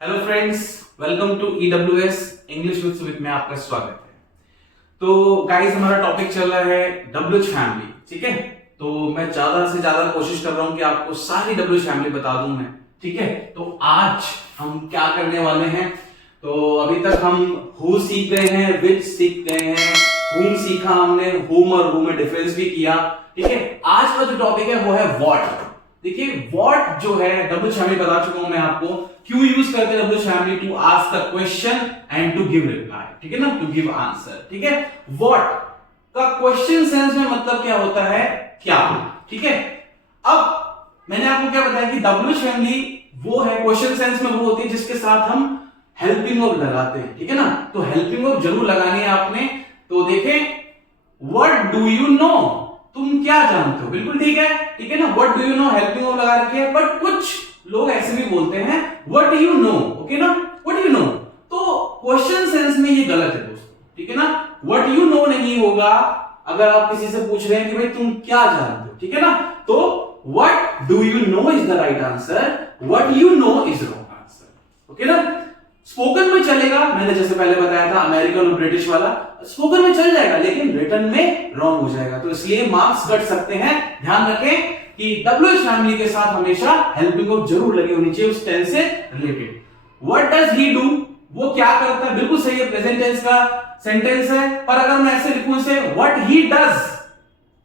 Hello friends, welcome to EWS English with Sumit में आपका स्वागत है। तो गाइस, हमारा टॉपिक चल रहा है डब्ल्यूएच फैमिली। ठीक है, तो मैं ज्यादा से ज्यादा कोशिश कर रहा हूं कि आपको सारी डब्ल्यूएच फैमिली बता दूं मैं। ठीक है, तो आज हम क्या करने वाले हैं। तो अभी तक हम हु सीख गए हैं, विच सीख गए हैं, whom सीखा हमने, whom और who में डिफरेंस भी किया। ठीक है, आज का जो टॉपिक है वो है व्हाट। देखिए, व्हाट जो है डब्ल्यूएच फैमिली बता चुका हूं मैं आपको क्यों यूज करते हैं WH family, to ask the question and to give reply. ठीक है ना, टू गिव आंसर। ठीक है, व्हाट का क्वेश्चन सेंस में मतलब क्या होता है, क्या। ठीक है, अब मैंने आपको क्या बताया कि डब्ल्यूएच फैमिली वो है, क्वेश्चन सेंस में वो होती है जिसके साथ हम हेल्पिंग वर्ब लगाते हैं। ठीक है ना, तो हेल्पिंग वर्ब जरूर लगानी है आपने। तो देखें, व्हाट डू यू नो, तुम क्या जानते हो। बिल्कुल ठीक है, ठीक है ना, what do you know helping verb लगा रखी है। बट कुछ लोग ऐसे भी बोलते हैं व्हाट यू नो। ओके ना, व्हाट यू नो, तो क्वेश्चन सेंस में ये गलत है दोस्तों। ठीक है ना, व्हाट यू नो नहीं होगा अगर आप किसी से पूछ रहे हैं कि भाई तुम क्या जानते हो। ठीक है ना, तो what do you know is the right answer, what you know is wrong answer. Okay ना, स्पोकन में चलेगा, मैंने जैसे पहले बताया था अमेरिकन और ब्रिटिश वाला, स्पोकन में चल जाएगा लेकिन रिटन में रॉन्ग हो जाएगा, तो इसलिए मार्क्स कट सकते हैं। ध्यान रखें कि डब्ल्यूएच फैमिली के साथ हमेशा हेल्पिंग वर्ब जरूर लगी होनी चाहिए उस टेंस से related. What does he do, वो क्या करता है, बिल्कुल सही है, प्रेजेंट टेंस का सेंटेंस है। पर अगर मैं ऐसे लिखूं इसे व्हाट ही डज,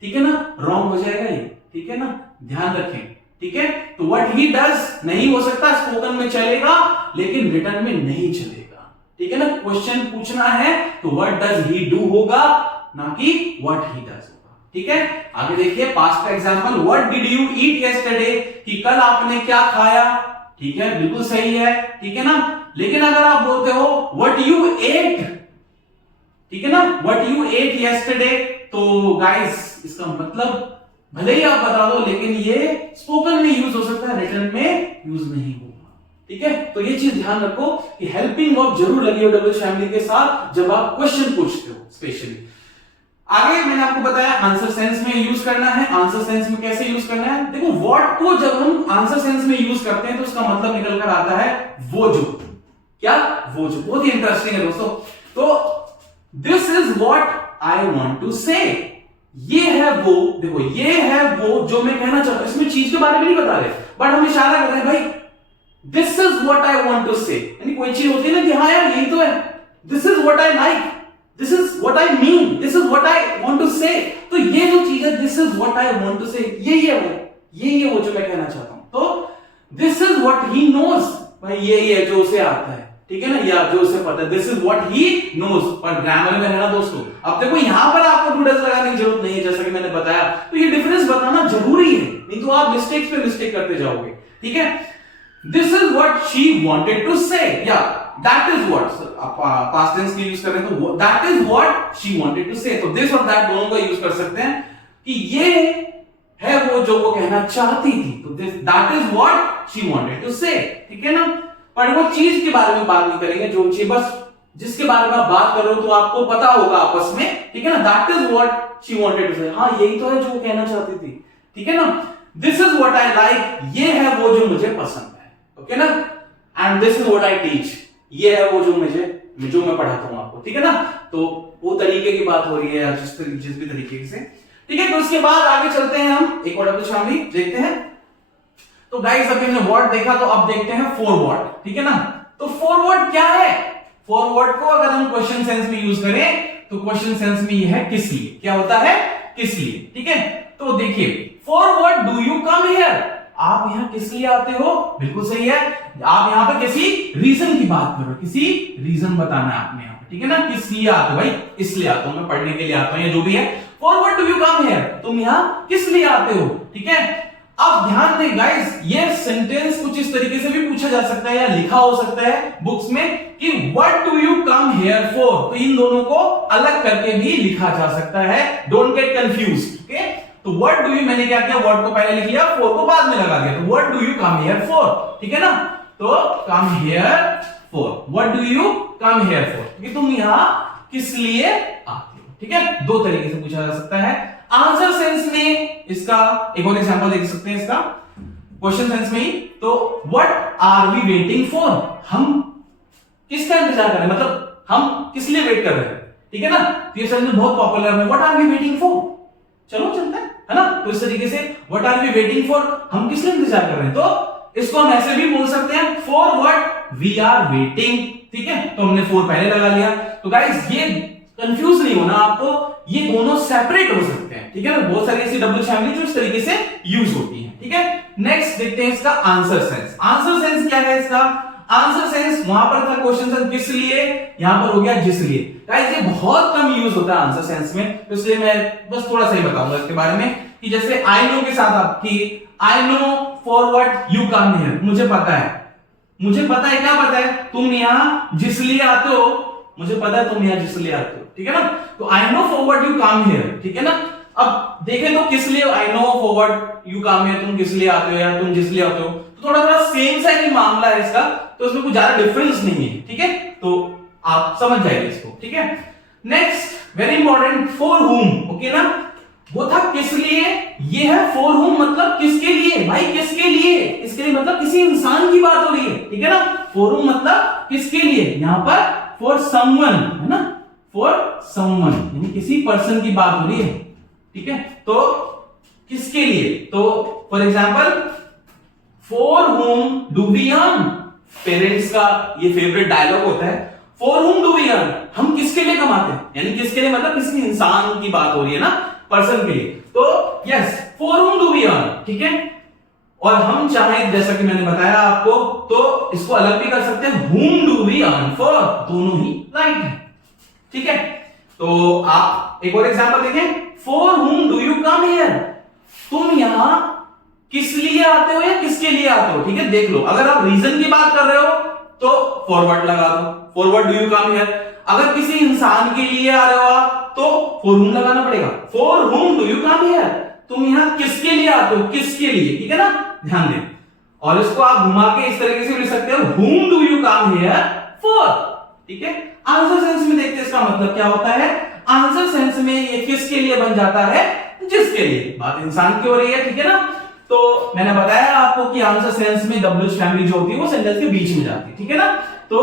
ठीक है ना, रॉन्ग हो जाएगा ये। ठीक है ना, ध्यान रखें। ठीक है, तो व्हाट ही डज नहीं हो सकता, स्पोकन में चलेगा लेकिन रिटन में नहीं चलेगा। ठीक है ना, क्वेश्चन पूछना है तो व्हाट डज ही डू होगा, ना कि व्हाट ही डज होगा। ठीक है, आगे देखिए पास्ट का example, what did you eat yesterday, कि कल आपने क्या खाया। ठीक है, बिल्कुल सही है। ठीक है ना, लेकिन अगर आप बोलते हो व्हाट यू एट, ठीक है ना, व्हाट यू एट यस्टरडे, तो गाइस इसका मतलब भले ही आप बता दो लेकिन ये स्पोकन में यूज हो सकता है, रिटन में यूज नहीं होगा। ठीक है, तो ये चीज ध्यान रखो कि हेल्पिंग वर्ब जरूर लगी हो डब्ल्यूएच फैमिली के साथ जब आप क्वेश्चन पूछते हो स्पेशली। आगे मैंने आपको बताया आंसर सेंस में यूज करना है। आंसर सेंस में कैसे यूज करना है, देखो व्हाट को जब हम आंसर सेंस में यूज करते हैं तो उसका मतलब निकल कर आता है वो जो, क्या, वो जो। बहुत ही इंटरेस्टिंग है दोस्तों। तो this is what I want to say, ये है वो, देखो ये है वो जो मैं कहना चाहता हूं। इसमें चीज के बारे में नहीं बता रहे बट हम इशारा कर रहे हैं भाई this is what I want to say. यानी कोई चीज होती है ना कि हाँ यार यही तो है, this is what I like, this is what I mean, this is what I want to say. तो ये जो चीज है this is what I want to say, यही है वो, यही है वो जो मैं कहना चाहता हूं। तो this is what he knows, भाई यही है जो उसे आता है। ठीक है ना, या जो उसे पता है, this is what he knows. पर ग्रामर में है ना दोस्तों, अब देखो यहां पर आपको डू डज लगाने की जरूरत नहीं है, जैसा कि मैंने बताया। तो ये डिफरेंस बताना जरूरी है, नहीं तो आप मिस्टेक्स पे मिस्टेक करते जाओगे। ठीक है, this is what she wanted to say, या that is what, past tense की यूज कर रहे हैं तो that is what she wanted to say. तो दिस और दैट दोनों का यूज कर सकते हैं कि ये है वो जो वो कहना चाहती थी, तो this that is what she wanted to say. ठीक है ना, पर वो चीज के बारे में बात नहीं करेंगे, जो चीज बस जिसके बारे में आप बात कर रहे हो तो आपको पता होगा आपस में। ठीक है ना, that is what she wanted to say, हाँ यही तो है जो वो कहना चाहती थी। ठीक है ना, this is what I like, ये है वो जो मुझे पसंद है। ओके ना, and this is what I teach, ये है वो जो मैं पढ़ाता हूं आपको। ठीक है ना, तो वो तरीके की बात हो रही है जिस भी तरीके से। ठीक है, तो उसके बाद आगे चलते हैं हम एक और डब्ल्यूएच फैमिली देखते हैं। तो गाइस अभी हमने वर्ड देखा, तो अब देखते हैं फॉरवर्ड। ठीक है ना, तो फॉरवर्ड क्या है, फॉरवर्ड को अगर हम क्वेश्चन सेंस में यूज करें तो क्वेश्चन सेंस में यह है किस लिए, क्या होता है, किस लिए। ठीक है, तो देखिए forward do you come here, आप यहां किस लिए आते हो, बिल्कुल सही है, आप यहां पे किसी रीजन की बात कर रहे हो, किसी रीजन बताना है आपने यहां पे। ठीक है ना, किस लिए आते हो, भाई इसलिए आता हूं मैं, पढ़ने के लिए आता हूं या जो भी है। Forward do you come here, तुम यहां किस लिए आते हो। ठीक है, अब ध्यान दें गाइस, ये सेंटेंस कुछ इस तरीके से भी पूछा जा सकता है या लिखा हो सकता है बुक्स में कि what do you come here for, तो इन दोनों को अलग करके भी लिखा जा सकता है, डोंट गेट कंफ्यूज्ड। ओके, तो व्हाट डू यू, मैंने क्या किया, वर्ड को पहले लिख लिया, फॉर को बाद में लगा दिया, तो what do you come here for. ठीक है ना, तो come here for, what do you come here for, कि तुम यहां किस लिए आते हो। ठीक है, दो तरीके से पूछा जा सकता है। आंसर सेंस में इसका एक और एग्जांपल देख सकते हैं, इसका क्वेश्चन सेंस में ही। तो what are we waiting for, हम किसका इंतजार कर रहे हैं, मतलब हम किस लिए वेट कर रहे हैं, ठीक है ना। तो ये सेंटेंस बहुत पॉपुलर है, what are we waiting for, चलो चलते हैं, है ना। तो इस तरीके से what are we waiting for, हम किस लिए इंतजार कर रहे हैं, तो इसको हम ऐसे भी बोल सकते हैं, for what we are waiting, ठीक है। तो हमने फॉर पहले लगा लिया। तो गाइस ये कंफ्यूज नहीं होना आपको, ये दोनों सेपरेट हो सकते हैं, ठीक है ना। बहुत सारी ऐसी डब्ल्यू फैमिली जो इस तरीके से यूज होती है, ठीक है। नेक्स्ट देखते हैं इसका आंसर सेंस। आंसर सेंस क्या है इसका, आंसर सेंस वहां पर था क्वेश्चन सेंस किस लिए, यहां पर हो गया जिस लिए। गाइस ये बहुत कम यूज होता है आंसर सेंस में, तो इसलिए मैं बस थोड़ा सा ही बताऊंगा इसके बारे में कि जैसे आई नो के साथ आपकी I know for what you come here, मुझे पता है, मुझे पता है, क्या पता है, तुम यहां जिस लिए आते हो, मुझे पता है तुम यहां जिस लिए आते हो, ठीक है ना। तो I know for what you come here, ठीक है ना। अब देखें तो किस लिए I know for what you come here, तुम किस लिए आते हो या तुम जिस लिए आते हो, तो थोड़ा थोड़ा सेम सा ही मामला है इसका, तो इसमें कुछ ज्यादा डिफरेंस नहीं है, ठीक है। तो आप समझ जाएंगे इसको, ठीक है। नेक्स्ट वेरी इंपॉर्टेंट, फॉर हुम, ओके ना। वो था किस लिए, ये है फॉर हुम मतलब किसके लिए, भाई किसके लिए, इसके लिए मतलब किसी इंसान की बात हो रही है, ठीक है ना। फॉर हुम मतलब किसके लिए, यहां पर फॉर समवन है ना, फॉर समवन यानी किसी पर्सन की बात हो रही है, ठीक है। तो किसके लिए, तो for example for whom do we earn, parents का ये फेवरेट डायलॉग होता है, for whom do we earn, हम किसके लिए कमाते हैं, यानी किसके लिए मतलब किसी इंसान की बात हो रही है ना, पर्सन के लिए। तो yes for whom do we earn, ठीक है। और हम चाहे जैसा कि मैंने बताया आपको, तो इसको अलग भी कर सकते हैं, whom do we earn for, दोनों ही राइट है, ठीक है। तो आप एक और एग्जांपल देखें, for whom do you come here, तुम यहां किस लिए आते हो या किसके लिए आते हो, ठीक है। देख लो, अगर आप रीजन की बात कर रहे हो तो for what लगा दो, for what do you come here। अगर किसी इंसान के लिए आ रहे हो आप तो for whom लगाना पड़ेगा, for whom do you come here, तुम यहां किसके लिए आते हो, किसके लिए, ठीक है ना, ध्यान दें। और इसको आप घुमा के इस तरीके से लिख सकते हो, whom do you come here for, ठीक है। आंसर सेंस में देखते हैं इसका मतलब क्या होता है, आंसर सेंस में ये किसके लिए बन जाता है, जिसके लिए, बात इंसान की हो रही है, ठीक है ना। तो मैंने बताया आपको कि आंसर सेंस में डब्ल्यू फैमिली जो होती है वो सेंटेंस के बीच में जाती है, ठीक है ना। तो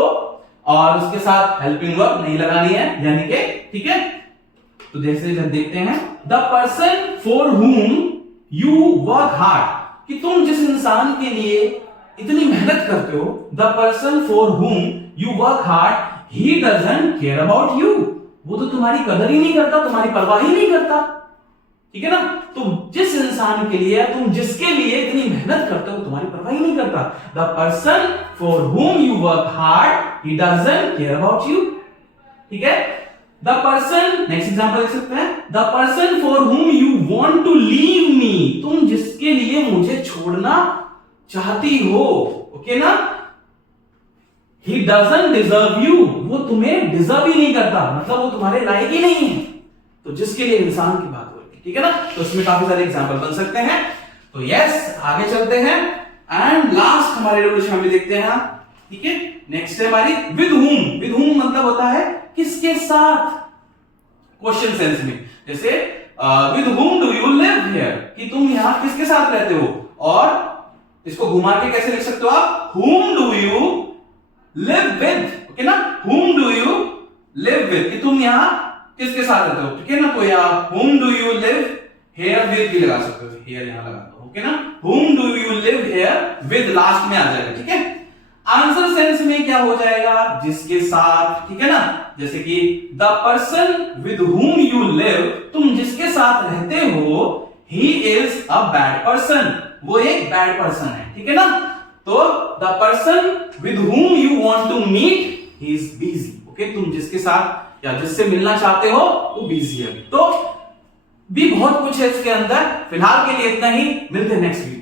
और उसके साथ हेल्पिंग वर्ब नहीं लगानी है, यानी कि, ठीक है। तो जैसे देखते हैं, the person for whom you work hard, कि तुम जिस इंसान के लिए इतनी मेहनत करते हो, the person for whom you work hard, he doesn't care about you, वो तो तुम्हारी कदर ही नहीं करता, तुम्हारी परवाह ही नहीं करता, ठीक है ना। तुम जिस इंसान के लिए, तुम जिसके लिए इतनी मेहनत करते हो, तुम्हारी परवाह ही नहीं करता। The person for whom you work hard, he doesn't care about you, ठीक है। द पर्सन, नेक्स्ट एग्जांपल देख सकते हैं, the person for whom you want to leave me, तुम जिसके लिए मुझे छोड़ना चाहती हो, ओके ना। He doesn't deserve you, वो तुम्हें डिजर्व ही नहीं करता, मतलब वो तुम्हारे लायक ही नहीं है। तो जिसके लिए इंसान की बात हो रही है, ठीक है ना। तो इसमें काफी सारे एग्जांपल बन सकते हैं। तो यस आगे चलते हैं, एंड लास्ट हमारे डब्ल्यू में देखते हैं, ठीक है। नेक्स्ट है हमारी विद whom, विद whom मतलब होता है किसके साथ, क्वेश्चन सेंस में, जैसे with whom do you live here, कि तुम यहां किसके साथ रहते हो। और इसको घुमा के कैसे लिख सकते हो आप, whom do you live with, okay ना, whom do you live with, कि तुम यहां किसके साथ रहते हो, ठीक है ना। तो यहां whom do you live here with भी लगा सकते हो, here यहां लगा दो, ओके ना। whom do you live here with last में आ जाएगा, ठीक है। आंसर सेंस में क्या हो जाएगा, जिसके साथ, ठीक है ना। जैसे कि the person with whom you live, तुम जिसके साथ रहते हो, he is a bad person, वो एक बैड पर्सन है, ठीक है ना। तो the person with whom you want to meet, he is busy, okay. तुम जिसके साथ या जिससे मिलना चाहते हो वो बिजी है। तो भी बहुत कुछ है इसके अंदर, फिलहाल के लिए इतना ही, मिलते हैं नेक्स्ट वीडियो।